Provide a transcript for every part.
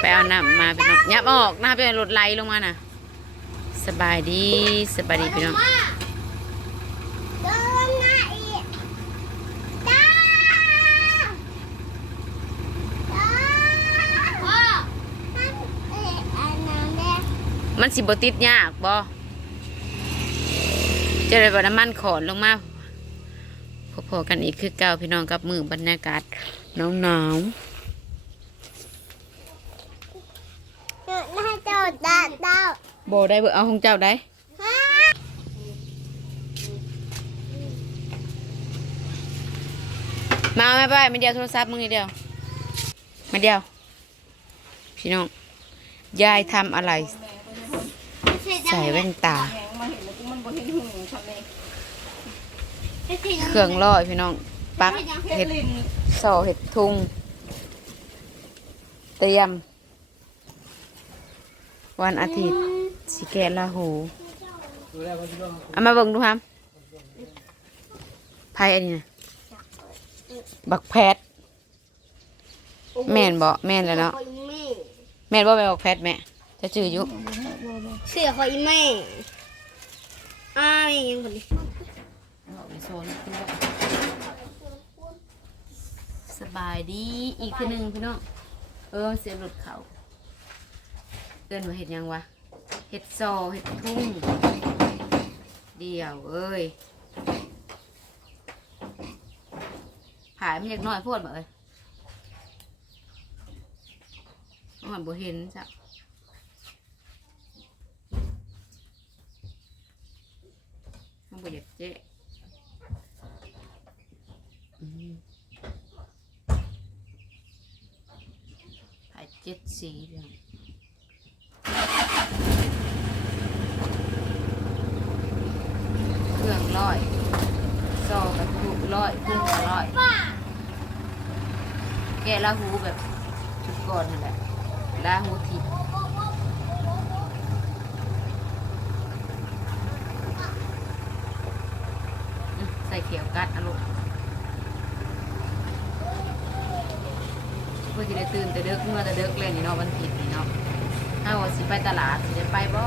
ไปเอาน้ำมาพี่น้องยับออกหน้าไปรถไหลลงมาน่ะ สบายดีสบายดีพี่น้องเดินหน้าอีกจ้าจ้าพ่อนั่นเอ๊ะอันนั้นแหละมันสิบติดยากบ่จะได้บ่น้ำมันขอนลงมาพอๆกันอีกคือเก่าพี่น้องกับมือบรรยากาศหนาวหนาว หนูน่าเจ้าตาเต้า ๆ บ่ได้เบ่เอาของเจ้าได้มาแม่ไปมาเดียวโทรศัพท์มึงนิดเดียวมาเดียว พี่น้องยายทำอะไร ใส่แว่นตา เครื่องร้อยพี่น้อง ปักเห็ดสอเห็ดทุงเตรียม วันอาทิตย์ สิแกะลาหูเอามาเบิ่งดูครับไพ่อันนี้นะบักแพทแม่นบ่แม่นแล้วเนาะคอยแม่แม่นบ่ไปบักแพทแม่จะจื้ออยู่เสือคอยแม่อ้าวยังคนนี้สบายดีอีกทีหนึ่งพี่น้องเออเสียหลุดเขาเดินมาเห็ดหยังวะ เห็ดซอเห็ดทุ่งเดี่ยวเอ้ยผายมันอยากน้อยโพดบ่เอ้ยมันบ่เห็นจ้ะมันบ่อยากเจ๊ผายเจ็ดสีเดียวเครื่องร้อยซอกับถูกร้ อยพุ่งกับร้อย แกลาหูแบบชุดก่อนนั่นแหละลาหูทิพย์ใส่เขียวกัดอะลูกเพื่อที่ได้ตื่นแต่เด็กเมื่อแต่เด็กเลยนี่เนาะวันผิดนี่เนาะถ้าว่าสิไปตลาดสิไปบ่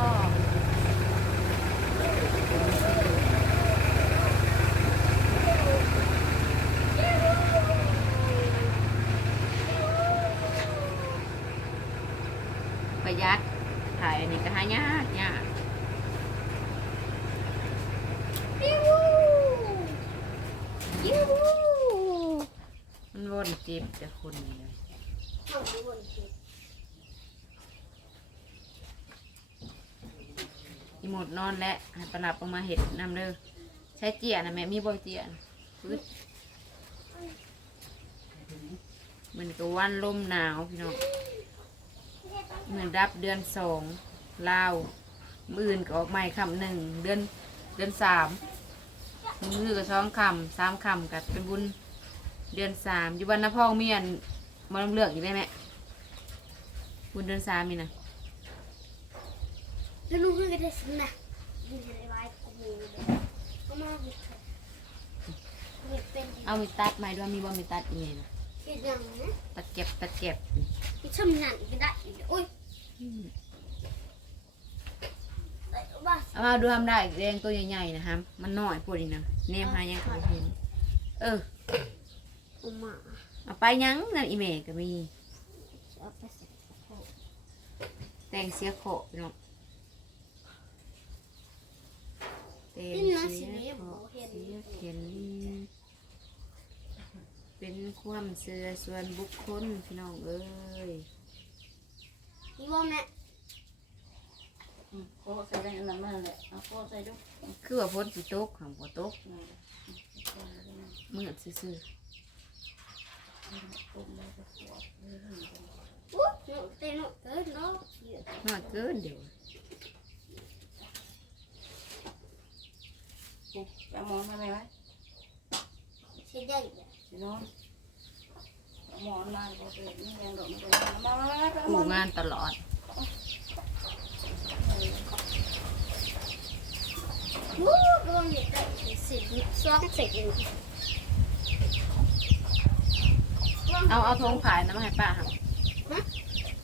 ประหยัดถ่ายอันนี้ก็หายากยากยูฮูยูฮูมันวนเจ็บแต่คนนี่เลยเอาไปบนสิอีหมดนอนแล้วให้ปนับออกมาเห็ดน้ำเด้อใช้เจียนะแม่มีบ่เจียนะปึ๊ดมันก็วันลมหนาวพี่น้องเหมือนรับเดือนสอง ลาวมืออื่นก็ออกใหม่คำหนึ่งเดือนเดือนสามมือก็สองคำสามคำกับเป็นบุญเดือนสามอยู่วันนพ่องเมียนมาลำเลือกอยู่ได้ไหมบุญเดือนสามมีนะแล้วลูกก็ได้สินะดีเลยไว้กูเลยเอามาบิดเถอะบิดเป็นเอามีตัดไหมด้วยมีบ่มีตัดอีเมลนะเฮ็ดยังนะตัดเก็บตัดเก็บที่ชำนาญก็ได้อีกโอ้ยได้บ้า เอามาดูทำได้แดงตัวใหญ่ๆนะครับ มันน้อยพวกนี้นะเนมหายังก็บ่เห็นเออเอามาเอาไปยังนั่นอีเมก็มีเอาไม่แต่งเสียโขะพี่น้องแต่งเสียโขะบ่เสียเขียนเป็นความเสื่อส่วนบุคคลพี่น้องเอ้ยนี่บ่าแม่ โอ้ใส่ได้อันนั้นมาแหละเอาโอ้ใส่ดูคือว่าพ้นสิตกของบ่ตกมืดซื่ออู้หนูเต้นหนูเต้นเนาะเหี้ยๆน้อยเกินเดี๋ยวปุ๊บเอาหมอนมาไหมไว้สิได้เด้อสิน้องเอาหมอนมาก็เป็นนี่ยังดอกไม่ได้มามามาเอาหมกูอนงานตลอด อู้ก็ต้องเฮ็ดได้สิสองเสร็จเองเอาเอาทงผายนะมาให้ป้าครับฮะ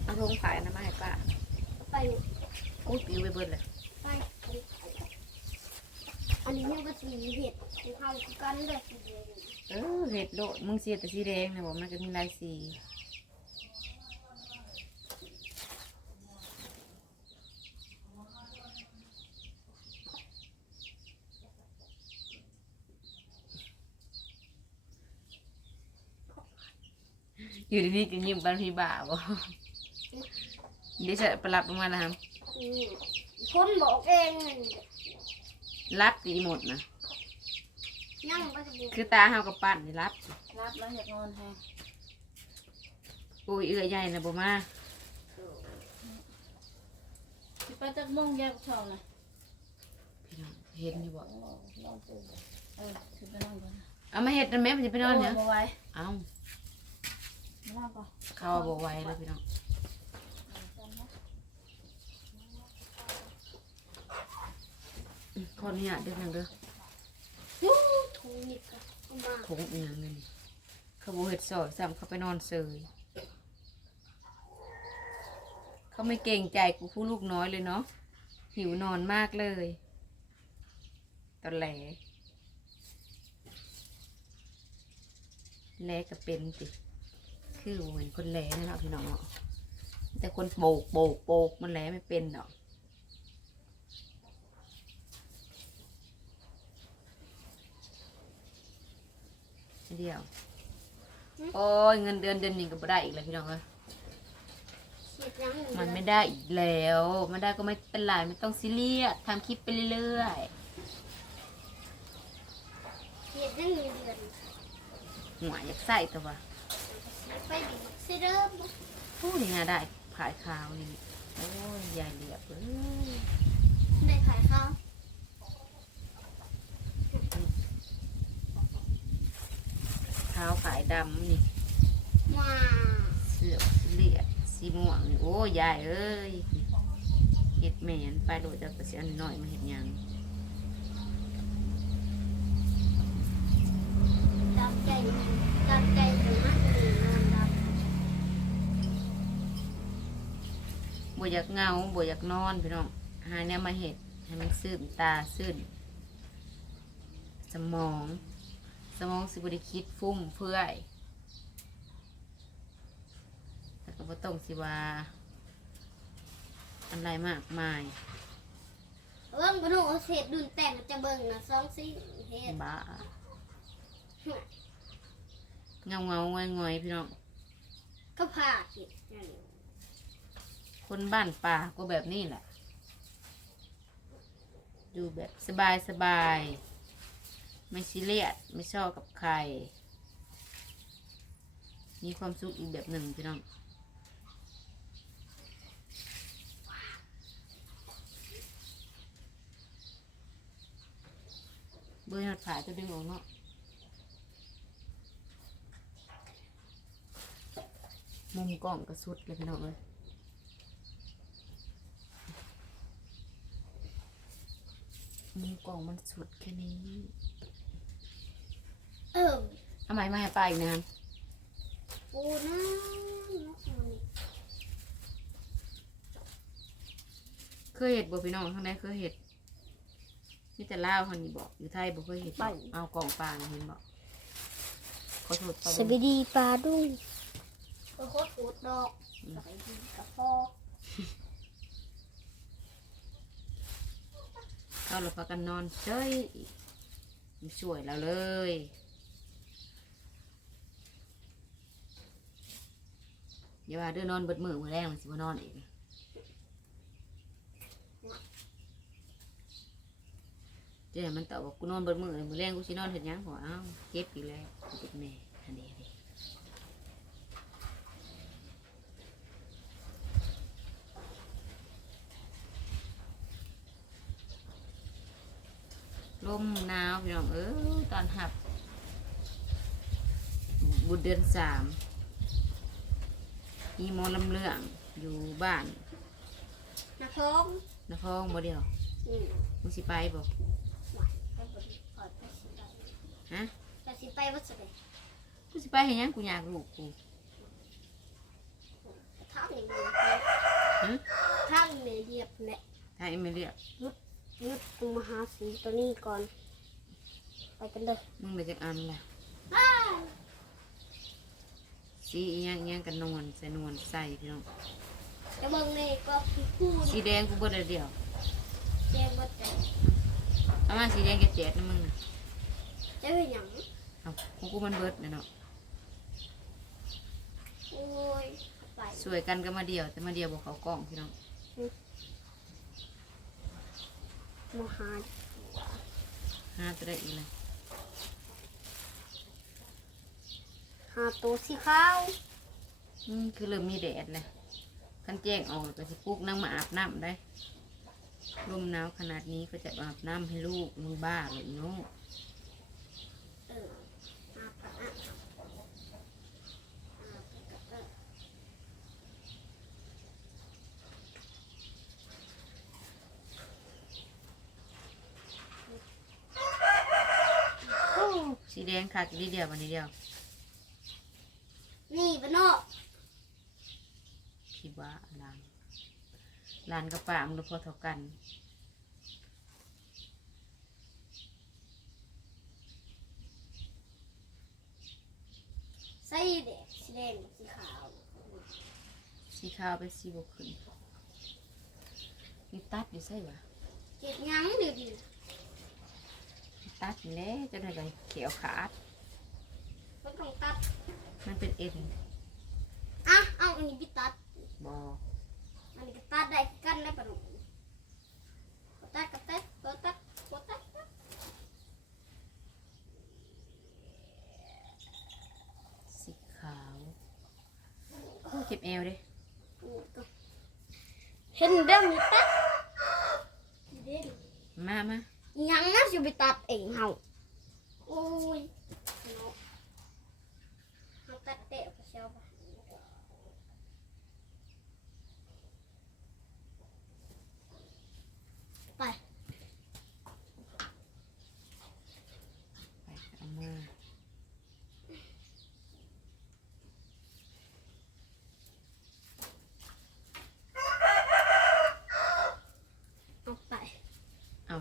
เอาทงขายนะมาให้ป้าไปโอ้ยปิวไปเบิดเลยไปอันนี้ยังก็สีเห็ดของเขาคือกันเลยสีเหลืองเออเห็ดโลดมึงเสียแต่สีแดงนะบอกมันจะมีลายสี อยู่ดีๆก็ยิ้มบันพี่บ่าบ่เดี๋ยวจะไปรับลงมานะครับอืมคนบอกเองนั่นรับดีหมดนะยังก็จะบอกคือตาเฮากับปั้นนี่รับ รับแล้วเห็ดนอนแฮงโอ้ยเอื้อใหญ่นะบ่มาสิไปจักโมงแยกกับเขาน่ะพี่น้องเห็นอยู่บ่เออสิไปนอนก่อนนะเอามาเห็ดนะแม่มันจะไปนอนเนี่ยโบ่ไหวเอ้าไม่นอนก่อนเขาบ่ไหวแล้วพี่น้องอืมขออนุญาตเด้อพี่น้องเด้อยูถุงนี่ก็เอามาผงอีหยังเงินเขาบ่เฮ็ดซอยซ้ำเขาไปนอนเซยเขาไม่เก่งใจกูผู้ลูกน้อยเลยเนาะหิวนอนมากเลยตอนแหลแหลก็เป็นติ คือเหมือนคนแหลนี่แหละพี่น้องเนาะแต่คนโบกโบกโบกมันแหลไม่เป็นดอกเดียว โอ้ยเงินเดือนเดือนหนึ่งก็ไม่ได้อีกแล้วพี่น้องเอ้ยเห็ดยังมันไม่ได้อีกแล้วไม่ได้ก็ไม่เป็นไรไม่ต้องซีเรียสทำคลิปไปเรื่อยเห็ดยังมีเดือนๆหัวอยากใส่แต่ว่า ไปดีสิเริ่มพูดยังไงได้ขายข่าวนี่โอ้ยยายเหลียบเอ้ยได้ขายข้าวขาวขายดำนี่มาเสือกสีเหลียดสีม่วงนี่โอ้ยยายเอ้ยเห็ดแมนไปโดดจากกระเสียนหน่อยมาเห็ดหยัง ดำใจดำใจถึงมากเลยนอนด บ่อยากเหงาบ่อยากนอนพี่น้องหาเนี่ยมาเห็ดให้มันซึมตาซึมสมอง สมองสิบริคิดฟุ่มเฟื่อยแต่ก็บ่ต้องสิว่าอะไรมากมายำเบิ่งพนุเอาเศษดุนแต่งจะเบิ่งนะสองสี่เฮ็ดบ้าเงาเงาๆงอยงอยๆพี่น้องก็ผ่าเห็ดนั่น คนบ้านป่าก็แบบนี้แหละอยู่แบบสบายสบายๆไม่ซีเรียสไม่ชอบกับใคร มีความสุขอีกแบบหนึ่งพี่น้องเบอร์หัดผายตัวดึงออกเนาะมุมกล้องก็สุดเลยพี่น้องเลย มุมกล้องมันสุดแค่นี้ เออทำไมไม่ให้ไปาอีกนานโอ้นะนกมันนี่เคยเห็ดบ่พี่น้องข้างในเคยเห็ดนี่แต่ลาวคนนี้บอกอยู่ไทยบ่เคยเห็ดบอกเอากล่องปลาเห็นบอกขอโทษปลาสวัสดีปลาดุ้งโอ้โหถูดดอกสวัสดีกับพ่อ เข้าเราพากันนอนเฉยไม่ช่วยเราเลยอย่าว่าเด้อนอนเบิดมือมือแรงมันสิบ่นอนอีกเจ้ามันตอบว่ากูนอนเบิดมือเลยมือแรงกูสินอนเห็นยังหัวอ้าวเจ็บอีกแล้วเจ็บแม่อันนี้อันนี้ ลมหนาวพี่น้องเออตอนหับ บุญเดือนสามมีหมอลำเลืองอยู่บ้านนะพ้องนครบ่เดียวอืมมึงสิไปบ่ไปบริขอดไปสิไปฮะจะสิไปวัดสิไปกูสิไปเห็นยังกูอยากลูกกูถามเองหึข้างเมเรียบเนี่ยถ้าเอ็มไม่เรียกยึด ตัวมหาสีตัวนี้ก่อน ไปกันเลยมึงเลยจากอันแหละอ้าวสีอีหยังอีหยังกันนวลใส่นวลใส่พี่น้องจะเบิ่งนี่ก็คือคู่สีแดงกูเบิดเดียว แจ้งว่าจะเอามาสีแดงแกเจ็ดนะมึงน่ะจะเป็นหยังเอาของกูมันเบิดเนยเนาะโอ้ยไป สวยกันก็มาเดียว แต่มาเดียวบอกเขากล้องพี่น้องม หาห้าจะได้อีกเลยหาตัวสีขาวอืมคือเริ่มมีแดดเลยคันแจ้งออกก็สิปลุกนั่งมาอาบน้ำได้ลมหนาวขนาดนี้ก็จะอาบน้ำให้ลูกมึงบ้าเลยเนาะ เออหาปะอะหาปะกะเออ สีแดงขาดอีกนิดเดียววันนี้เดียวนี่ปะโนคิดว่าลานลานกับป่ามันพอเท่ากันใส่แดงสีแดงสีขาว สีขาวเป็นสีบกขึ้นนี่ตัดอยู่ใช่ปะเก็บหยังเดี๋ยวดิ ตัดอยู่แล้วจะได้กันเขียวขาดมันต้องตัด มันเป็นเอ็นอะ เอาอันนี้ไปตัด บออันนี้ก็ตัดได้กันได้ปะหนูก็ตัดก็ตัดก็ตัดก็ตัดสีขาวโอ้เก็บเอวดิเห็นเด้อมีตัดเด่นมามา ยังน่าจะไปตัดเองเฮาโอ้ยเนาะตัดเตะไปเชียวปะไป ไปเอามา เอาไป เอา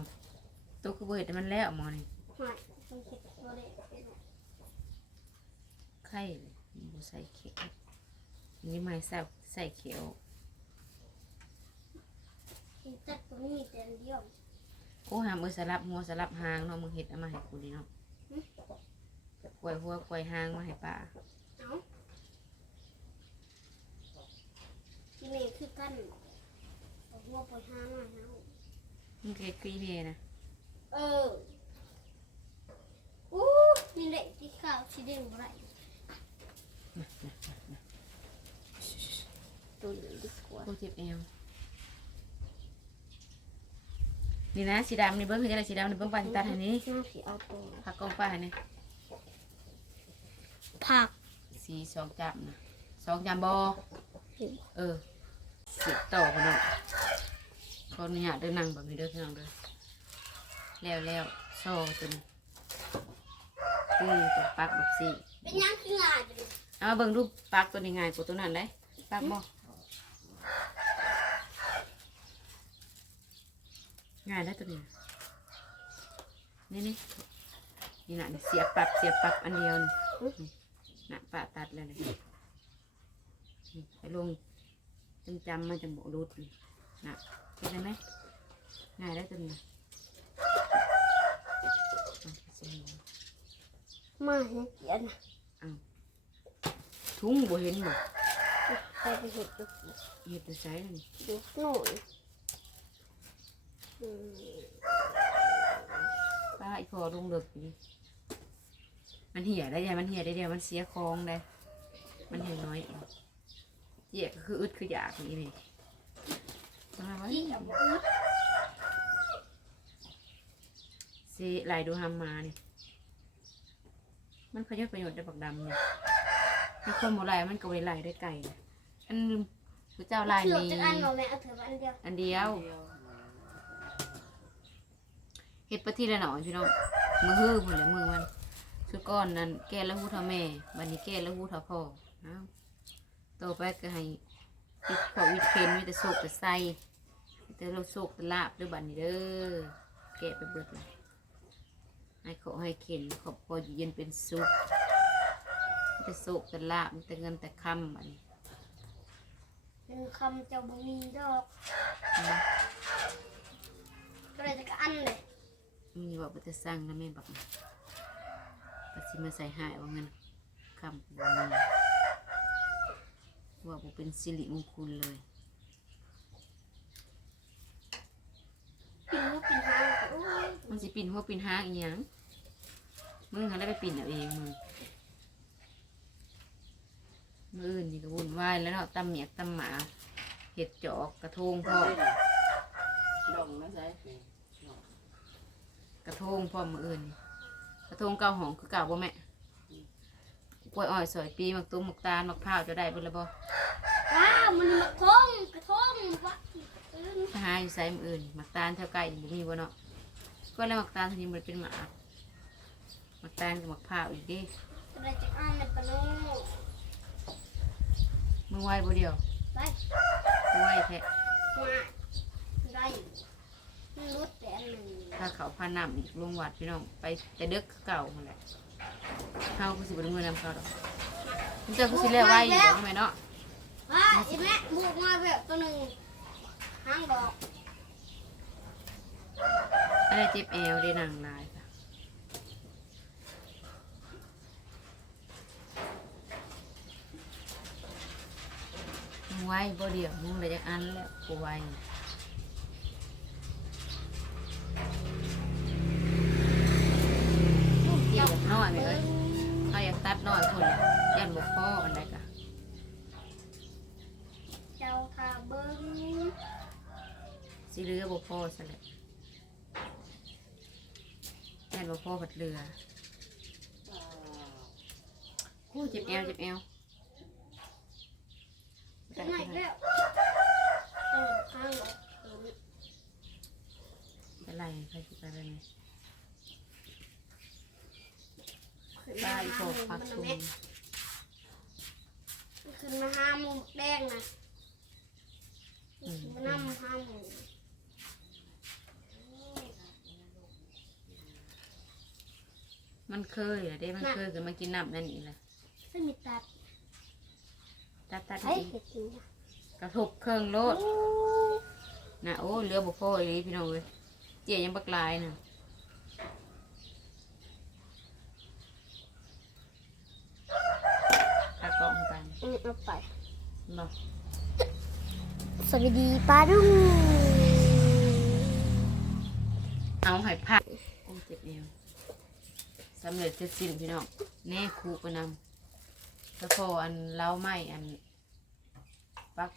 ตัวคือเบิดมันแล้วหมอนี่หอยต้องเก็บตัวเล็กไปหน่อยไข่เลยบ่ใส่เขียวนี่ไม่ใส่ใส่เขียวกินตัดตรงนี้แต่อันเดียวโอ้หามือสลับหัวสลับหางเนาะมึงเห็ดเอามาให้กูนี่เนาะกล้วยหัวกล้วยหางมาให้ป้าเอาที่นี่คือกันเอาหัวไปห้าหน่อยเฮามึงเกลียดกรีเมนะ เอออู้นี่แหละที่ขาวสีแดงบ่ไรตัวนี้ดีกว่ากูเจ็บเอวนี่นะสีดำนี่เบิ้งคือจะได้สีดำนี่เบิ้งปลาสิตัดให้นี้น่าสิเอาตัวผักกองปลาให้นี่ผักสีสองจับนะสองจำบอเออสิต่อพนองขออนุญาตเดินนั่งแบบนี้เด้อพี่น้องเด้อ แล้วแล้วโซ่ตัวนี้คือตัวปักแบบสี่เป็นยังคืองานอยู่เอามาเบิ่งรูปปักตัวนี้ง่ายกว่าตัวนั้นเลยปักบ่ง่ายแล้วตัวนี้ นี่นี่นี่น่ะนี่เสียบปรับเสียบปรับอันเดียวนี่นี่น่ะปะตัดแล้วเลยนี่ไปลงจำจำมันจะบรูดนี่น่ะเห็นไหมง่ายแล้วตัวนี้ เอาไปใส่หัวมาให้เกียนนะถุงบ่เห็นบ่ไปไปเห็ดดูเห็ดจะใช้นี่ดูหน่อยอืมป้าอีพอลงเลิกอยู่ดิมันเหี่ยได้ยังมันเหี่ยได้เดียวมันเสียคองได้ มันเหี่ยน้อยเองเหี่ยก็คืออึดคืออยากนี่นี่มาไว้ที่จับมือ สิไหลดูหำมานี่มันประโยชน์ประโยชน์ได้บักดำเนี่ยมีคนโมไหลมันก็ไว้ไหลได้ไก่นะอันพระเจ้าลายเชือกนี้จะอันเราแม่เอาเถอะอันเดียวอันเดียวเดียวเห็ดปะทีละหน่อยพี่น้องมือฮื้อหมดเลยมือมันชุดก้อนนั้นแก้แล้วหูเท่าแม่บันนี้แก้แล้วหูเท่าพ่อเอาโตไปก็ให้ติดขอวิดเคนมีแต่โศกแต่ไส้มีแต่เราโศกแต่ลาบด้วยบัดนี้เด้อแกะไปเบิดเลย ให้เขาให้เข็นขอบคออยู่เย็นเป็นสุขมีแต่โศกแต่ลาบมีแต่เงินแต่คำบัดนี้เป็นคำเจ้าบ่มีดอกนะก็เลยจะกอันเลยมีว่าบ่จะสร้างนะแม่บักนะปัสิมาใส่หายว่าเงินคำบ่มีว่าบ่เป็นสิริมงคลเลยปิ่นลูกปิ่นหางโอ้ยมันสิปิ่นหัวปิ่นหางอีหยัง มึงหันได้ไปปิ่นเอาเองมึงมืออื่นนี่ก็วุ่นวายแล้วเนาะตำเมียกตำหมาเห็ดจอกกระทงพ่อดองนะใช่กระทงพ่อมืออื่นนี่กระทงเก่าหองคือเก่าบ่แม่กล้วยอ้อยสอยปีมักตุ้มมักตาลมักพร้าวจะได้เบิ่ละบ่ว้าวมันมากระทงกระทงวะอืมถ้าหาอยู่ไสมืออื่นมักตาลแถวไก่นี่บ่มีบ่เนาะก็แล้วมักตาลทีนี้มันเป็นหมา มักตาลกับมักพร้าวอีกเดิก็เลยจะอันเลยปะโน่มึงไหวบ่เดียวไปไหวแท้มาได้มันรุดแต่อันหนึ่งถ้าเขาพาน้ำอีกลงวัดพี่น้อง ไปแต่เด็กคือเก่าหั่นแหละเฮาก็สิบ่ได้มือนำเขาดอกมันเจ้าก็สิแล้วไว้อยู่ดอกแม่เนาะว้าไอ้แม่บุกมาแบบตัวหนึ่งหางดอกอะไรเจ็บแอวได้นางลายค่ะมึง ไว้บ่เดียวมึงเลยจักอันแล้วกูไว้เกี่ยวกับน้อยไหมเอ้ยเขาอยากตัดน้อยคนละยันบ่พออันใดกะเจ้าทาเบิ้งสิเรือบ่พอซะแหละยันบ่พอผัดเรือกูเจ็บแอวเจ็บแอวจะไหน แล้วเออหางดอกเออเป็นไรใครสิไปเป็นไงขึ้นป้ามาอีโถหาหมูพักมันชุนะมแม่ขึ้นมาหาหมูแดงนะขึ้นมานำหาหมูมันเคยอะเด้มันเคยกันมากินน้ำนั่นนี่แหละไม่มีตัดตัดตัดใช้อีกเห็ดจริงนะ กระทบเครื่องโลดนะโอ้เรือบ่พอเลยพี่น้องเลยเจียยังบักลายน่ะตากล้องไปอืมเอาไปบ่สวัสดีป้าดุ้งเอาใหายผักโอ้เจ็บเอวสำเร็จเสร็จสิ้นพี่น้องแน่ครูก็นำแล้วพออันเล้าไหมอันปัก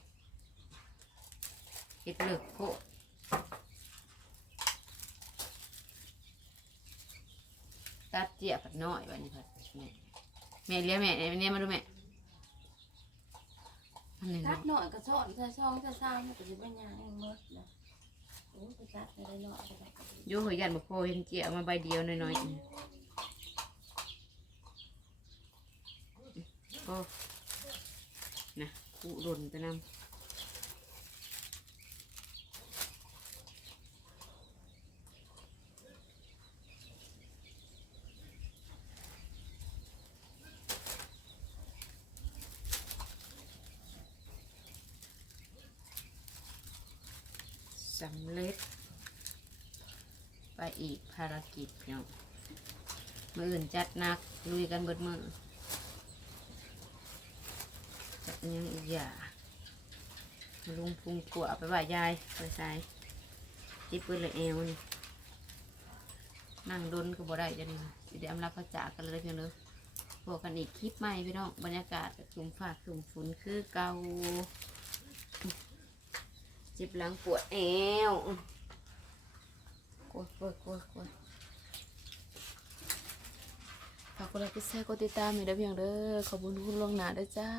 เห็ ดเหลือกโคตัดเจียผัดน้อยวันนี้ผัดแม่แม่เลี้ยงแม่เนี่ยเนี่ยมาดูแม่อันนี้ตัเนาะดหน่อยกระชอนใส่ซองใส่ซ้ำมันก็จะเป็นยังเองหมดนะโอ้ยไปตัดอะไรหน่อยก็ได้โยหอยยันบ่พอเห็นเจียมาใบเดียวน้อยๆนี่ก็นะคู่หล่นไปนำ สำเร็จ ไปอีกภารกิจเนาะมืออื่นจัดนักลุยกันเบิดมือจัดยังอีกอย่างลุงพุงขวไปไหว่ายายไปใส่จิบปืนเลยเอวนี่นั่งดนก็บ่ได้จะนี่ะเดี๋ยวอำลาพระจากกันเลยเพียงเลยพวกกันอีกคลิปใหม่พี่น้องบรรยากาศกลุ่มฝากกลุ่มฝนคือเกา จิบหลังปวดแอวกดกดกดกดฝากกดไลค์กดแชร์กดติดตามให้ได้เพียงเด้อขอบคุณทุกคนล่วงหน้าด้วยจ้า